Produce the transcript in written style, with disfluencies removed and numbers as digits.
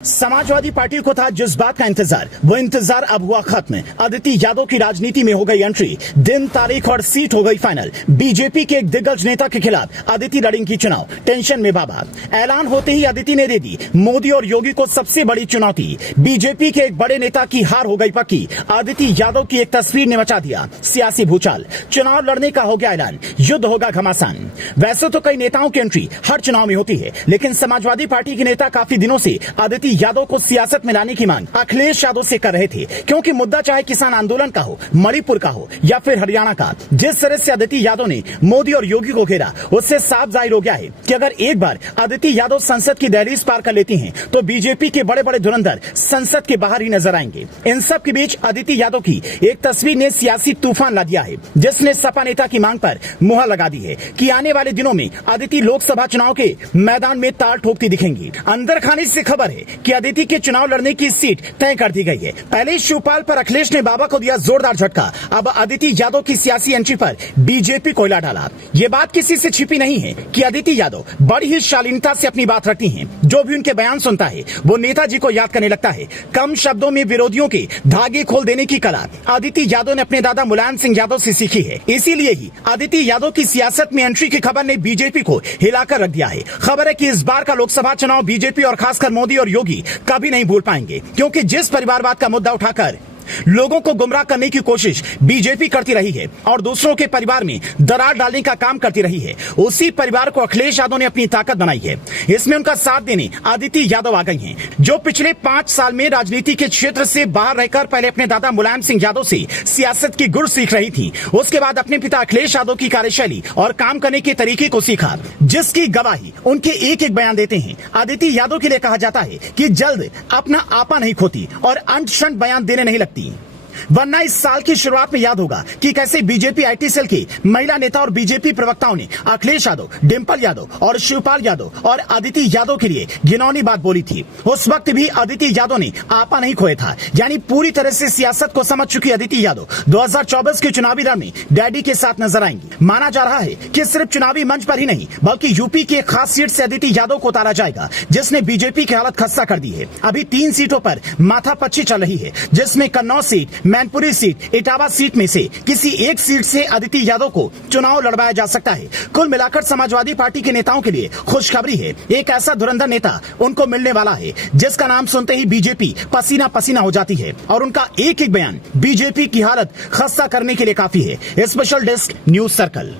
Samajwadi party को था जिस बात का इंतजार, वो इंतजार अब हुआ खत्म। अदिति यादव की राजनीति में हो गई एंट्री, दिन तारीख और सीट हो गई फाइनल। बीजेपी के एक दिग्गज नेता के खिलाफ अदिति लड़ेंगी चुनाव, टेंशन में बाबा। ऐलान होते ही अदिति ने दे दी मोदी और योगी को सबसे बड़ी चुनौती। बीजेपी के एक बड़े नेता की हार हो गई पक्की। अदिति यादव की एक तस्वीर ने मचा दिया सियासी भूचाल। चुनाव लड़ने का हो गया ऐलान, युद्ध होगा घमासान। वैसे तो कई नेताओं की एंट्री हर चुनाव में होती है, लेकिन समाजवादी पार्टी के नेता काफी दिनों से अदिति यादव को सियासत में लाने की मांग अखिलेश यादव से कर रहे थे, क्योंकि मुद्दा चाहे किसान आंदोलन का हो, मणिपुर का हो या फिर हरियाणा का, जिस तरह से अदिति यादव ने मोदी और योगी को घेरा, उससे साफ जाहिर हो गया है कि अगर एक बार अदिति यादव संसद की दहलीज पार कर लेती हैं, तो बीजेपी के बड़े बड़े धुरंधर संसद के बाहर ही नजर आएंगे। इन सब के बीच अदिति यादव की एक तस्वीर ने सियासी तूफान ला दिया है, जिसने सपा नेता की मांग पर मुहर लगा दी है कि आने वाले दिनों में अदिति लोकसभा चुनाव के मैदान में ताल ठोकती दिखेंगी। अंदर खाने से खबर है कि अदिति के चुनाव लड़ने की सीट तय कर दी गई है। पहले शिवपाल पर अखिलेश ने बाबा को दिया जोरदार झटका, अब अदिति यादव की सियासी एंट्री पर बीजेपी कोयला डाला। ये बात किसी से छिपी नहीं है कि अदिति यादव बड़ी ही शालीनता से अपनी बात रखती हैं। जो भी उनके बयान सुनता है वो नेताजी को याद करने लगता है। कम शब्दों में विरोधियों के धागे खोल देने की कला अदिति यादव ने अपने दादा मुलायम सिंह यादव से सीखी है। इसीलिए ही अदिति यादव की सियासत में एंट्री की खबर ने बीजेपी को हिलाकर रख दिया है। खबर है कि इस बार का लोकसभा चुनाव बीजेपी और खासकर मोदी और योगी कभी नहीं भूल पाएंगे, क्योंकि जिस परिवारवाद का मुद्दा उठाकर लोगों को गुमराह करने की कोशिश बीजेपी करती रही है और दूसरों के परिवार में दरार डालने का काम करती रही है, उसी परिवार को अखिलेश यादव ने अपनी ताकत बनाई है। इसमें उनका साथ देने अदिति यादव आ गई हैं, जो पिछले 5 साल में राजनीति के क्षेत्र से बाहर रहकर पहले अपने दादा मुलायम सिंह यादव से सियासत की गुर सीख रही थी। उसके बाद अपने पिता अखिलेश यादव की कार्यशैली और काम करने के तरीके को सीखा, जिसकी गवाही उनके एक एक बयान देते हैं। अदिति यादव के लिए कहा जाता है कि जल्द अपना आपा नहीं खोती और अंट शंट बयान देने नहीं लगती, वरना इस साल की शुरुआत में याद होगा कि कैसे बीजेपी आईटी सेल के महिला नेता और बीजेपी प्रवक्ताओं ने अखिलेश यादव, डिंपल यादव और शिवपाल यादव और अदिति यादव के लिए घिनौनी बात बोली थी। उस वक्त भी अदिति यादव ने आपा नहीं खोया था, यानी पूरी तरह से सियासत को समझ चुकी अदिति यादव 2024 के चुनावी रण में डैडी के साथ नजर आएंगी। माना जा रहा है कि सिर्फ चुनावी मंच पर ही नहीं, बल्कि यूपी की एक खास सीट से अदिति यादव को उतारा जाएगा, जिसने बीजेपी की हालत खस्ता कर दी है। अभी 3 सीटों पर माथापच्ची चल रही है, जिसमें Kannauj seat, Mainpuri seat, Etawah seat में से किसी एक सीट से अदिति यादव को चुनाव लड़वाया जा सकता है। कुल मिलाकर समाजवादी पार्टी के नेताओं के लिए खुशखबरी है। एक ऐसा धुरंधर नेता उनको मिलने वाला है, जिसका नाम सुनते ही बीजेपी पसीना पसीना हो जाती है और उनका एक एक बयान बीजेपी की हालत खस्ता करने के लिए काफी है। Special desk news circle.